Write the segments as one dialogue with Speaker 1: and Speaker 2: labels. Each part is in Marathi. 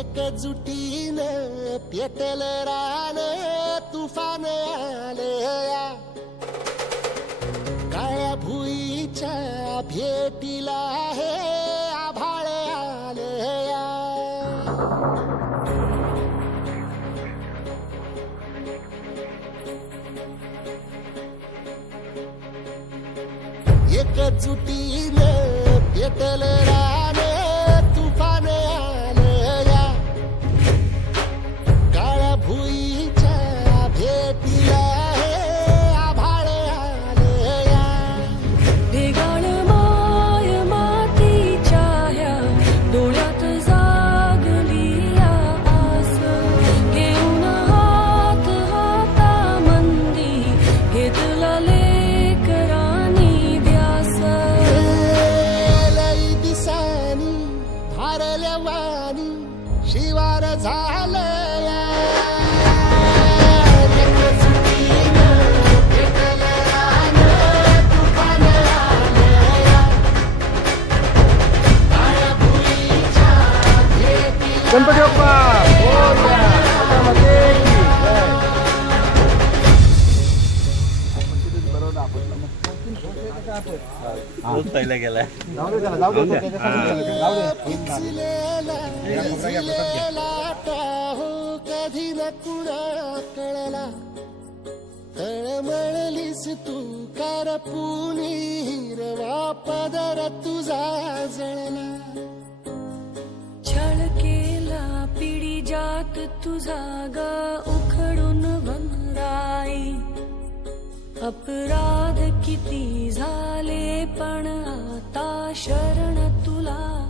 Speaker 1: एकजुटीनं पेटल रान तुफान आलया काळ्या भुईच्या भेटीला हे आभाळ आलया एकजुटीनं पेटल रान
Speaker 2: गणपती बाप्पा!
Speaker 1: कधी न कुणा कळला तळमळलीस तू करपुनी हिरवा पदर तुझा जळला.
Speaker 3: तुझा ग उखडून वनराई अपराध किती झाले पण आता शरण तुला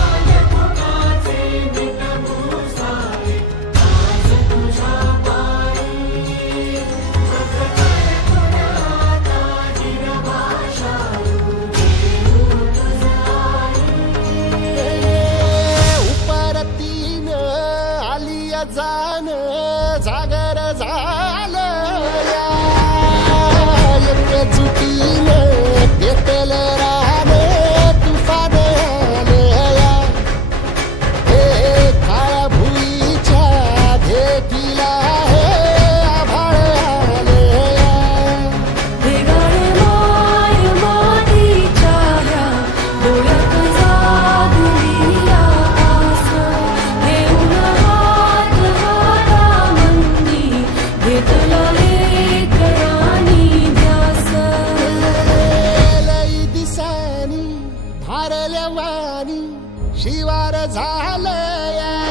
Speaker 1: उपरतीन आलिया जागर झालं दिसानी